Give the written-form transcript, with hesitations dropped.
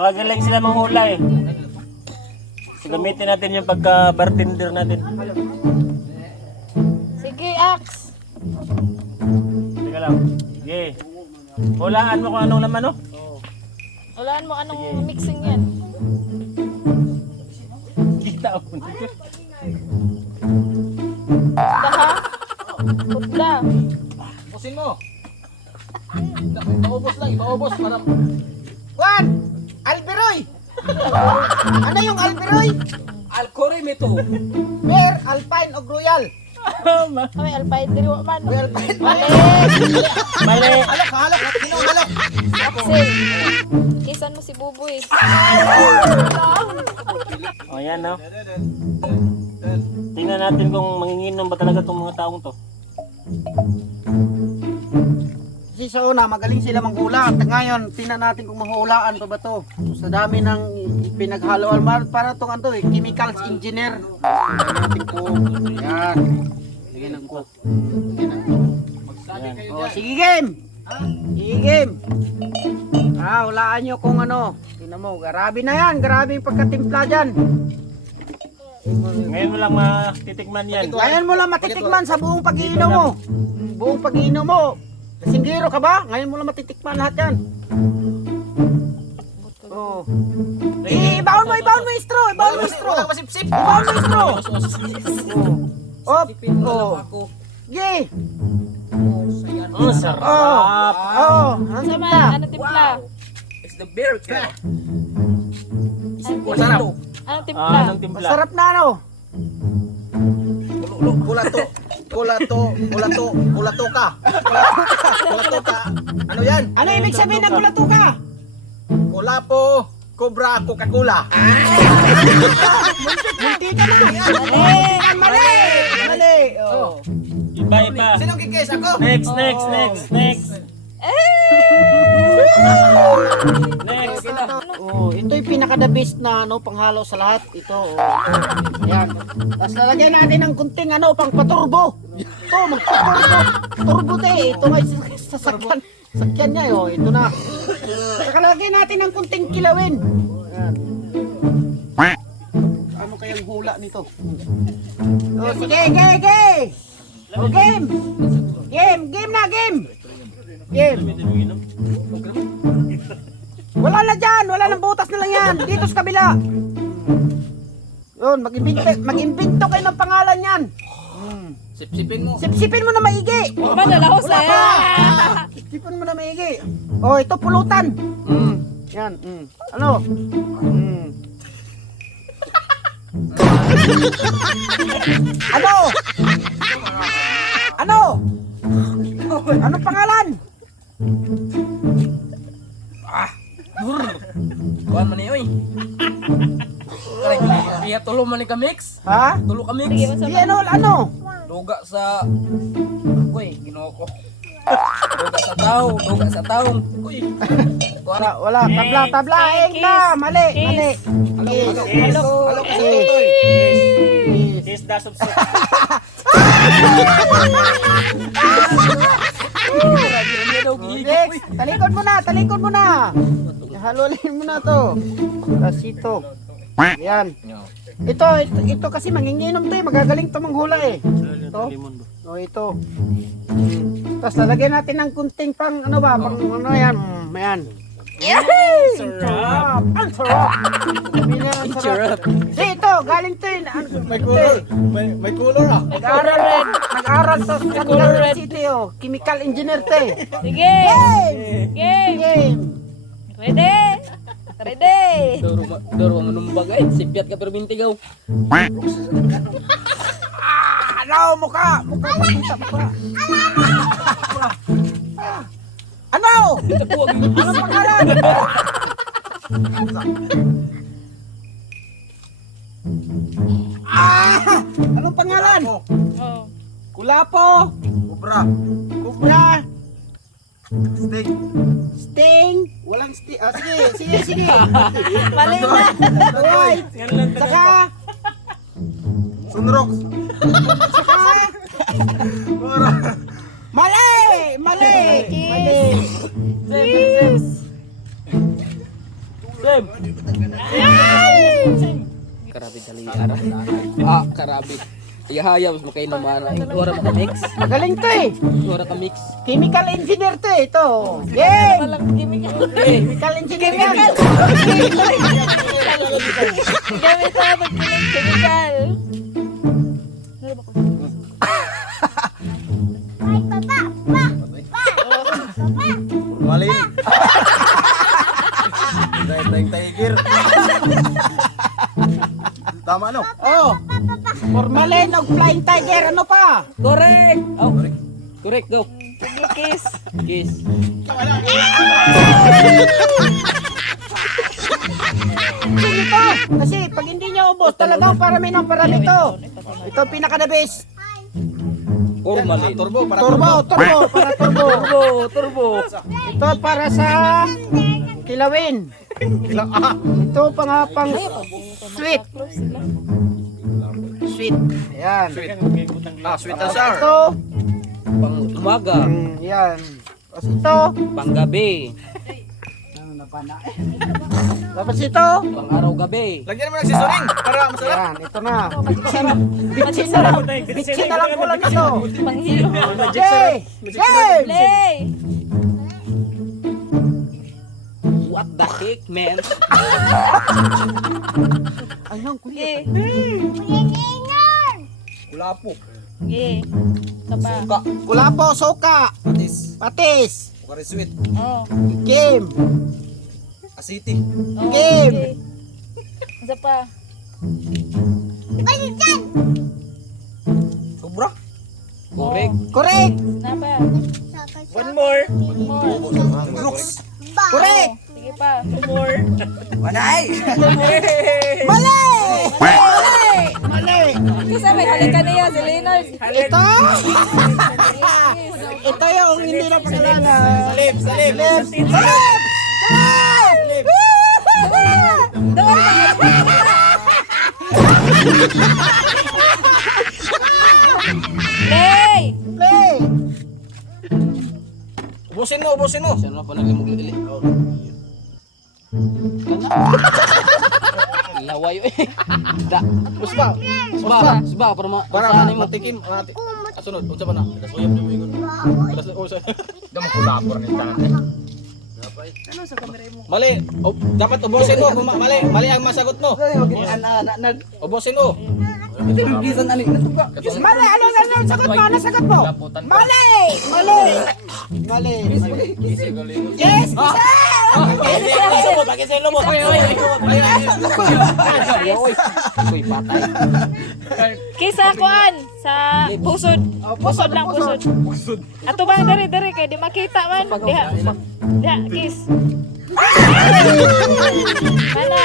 Magaling sila manghula eh. So, gamitin natin yung pagka-bartender natin. Sige, Ax. Teka lang. Sige. Hulaan mo kung anong laman, no? Hulaan mo anong mixing yan. Kita ako. Putda ha? Putda. Pusin mo. Maubos lang, maubos para... Juan! Alberoy! Ano yung Alberoy? Alcorim ito. Bear, Alpine o Royal? Kami alpay diri wa man. Bear, Alpine. Mali. Mali. Halak. Sinong halak? Axel. Kisan mo si Buboy. O yan, no? Tingnan natin kung manginginom ba talaga itong mga taong to. Kasi sa una, magaling sila manghula. At ngayon, tingnan natin kung mahulaan pa ba to. Sa dami ng pinaghaloan. Para itong ano, chemicals engineer. Tingnan natin po. Yan. Lagyan ng cook. Oh, sige game! Sige game! Hulaan nyo kung ano. Tingnan mo, grabe na yan. Grabe yung pagkatimpla dyan. Ngayon mo lang matitikman yan. Ngayon mo lang matitikman sa buong pag-iinom mo. Buong pag-iinom mo. Lasinggero ka ba? Ngayon mo lang matitikman lahat yan. Oh. Ibaon mo yung straw. Ibaon mo yung straw. Ibaon mo yung straw. Oh. Yay. Oh, sarap. Ang Sama, timpla. ano timpla? It's the beer can. Masarap. Anong timpla? Anong timpla? Masarap na ano? Kulato ka. Ano yan? Ano ibig sabihin ng kulatuka? Kulapo, Cobra, Coca-Cola. Munti ka na. Mali. Oh. Iba. Sinong kikis? Ako? Next. Next. Oh, ito yung pinaka-the best na ano, panghalo sa lahat. Ito. Oh. Yan. Tapos lalagyan natin ng kunting ano, pang paturbo. Ito, magpaturbo. Turbo te. Ito nga yung sasakyan. Sakyan niya, oh. Ito na. Nakalagay natin ng kunting kilawin. Yan. Ano kayang hula nito? Oh, sige, Oh, game na. Wala na dyan, wala nang butas na lang yan. Dito sa kabila. Yun, mag-invento kayo ng pangalan yan. Sipsipin mo na maigi. Ba nalahos na yan. Sipsipin mo na maigi. Oh, ito pulutan. Yan. Ano? Ano? Anong pangalan? Kuhan man niyo eh. Kaya tulo man ni ka mix. Ha? Tulo ka mix. Sige, Di ano? Duga sa... Uy, ginoo ko. Duga sa taong. Uy. Wala. Tabla. Na. Mali. This does of soup. Next. Talikod mo na. Halulin mo na to. Tapos ito. Yan. Ito kasi manginginom to eh. Magagaling to manghula eh. Ito. O ito. Tapos lalagyan natin ng kunting pang ano ba? Pang ano yan. Ayan. Sarap. Ang sarap. Ang sarap. Ito. Galing to eh. May color. May color ah. Nag-aral to sa Cagayan City oh. Chemical engineer to eh. Sige. Game. Game. Ready. Doro manumbag ay. Sipiat ka pero bintigaw. Ano? Mukha. Ano? Ano pangalan? Anong pangalan? Oh. Kulapo. Cobra. Sting. Walang sting. Sige. Mali na. Alright. Saka. Sunrox. Saka. Mali. Yes. Game. Karabit dali ara. Ah, karabit. Ihayam mo kay naman. Ora ka mix. Magaling to eh. Ora ka mix. Chemical engineer to eh. Ito. Game! Walang chemical. Chemical engineer yan. Gamit ako pag chemical. Malin. Tiger. Tama no? Oh. Formalin og flying tiger. Ano pa? Correct. Oh, correct go. Sige, kiss. Kiss. Sige to. Kasi pag hindi nyo ubos, talagang parami ng parami to. Ito pinaka the best. Formalin. Turbo para Turbo, turbo, para turbo. Turbo, turbo. Ito para sa kilawin. Ito pang sweet. Sweet. Ayan. Ah, sweet and sour. Ito, Pang umaga, yan. Tapos ito, pang gabi, tapos ito, pang araw gabi. Lagyan mo ng seasoning para masarap. yan, ito na. Bitsin na lang. Bitsin na lang kulang ito. Panghilo. Jay! Jay! Play. What the heck, man? Ayun, kuya. Sige. Kulapo. Sige. Kapa. Suka. Kulapo, soka, Patis. patis, Very sweet. Oh. game, Asiti. Oh, Game. sige. Isa pa. Sobra. Correct. correct, Na pa. One more. One more. Brooks. correct, Oh, sige pa. More. Manay. mali! Mali! Kasi may halikan niya si Leonard. Ito! Ito yung hindi na pangalanan. Salib, salib. Salib! Salib! Doon pa. Play. Play! Ubusin mo, ubusin mo. Siya na pa naglimog-lili. Lawayo eh. Da. Uspa. Sba para Para ano mo. matikim. Sunod, unsa pa na? Dasuyab na mo ingon. Damo kulabor ni tangan. Mali. O, dapat ubusin mo. Mali, mali ang masagot mo. Ubusin mo. Mali! Ano sagot mo? Ano sagot mo? Mali! Mali! Mali! Yes! Pakiselo mo. Uy, patay. Kisa kuan sa pusod. Pusod lang pusod. Ato bang dari kay di makita man. Diha. Diha kiss. Mana?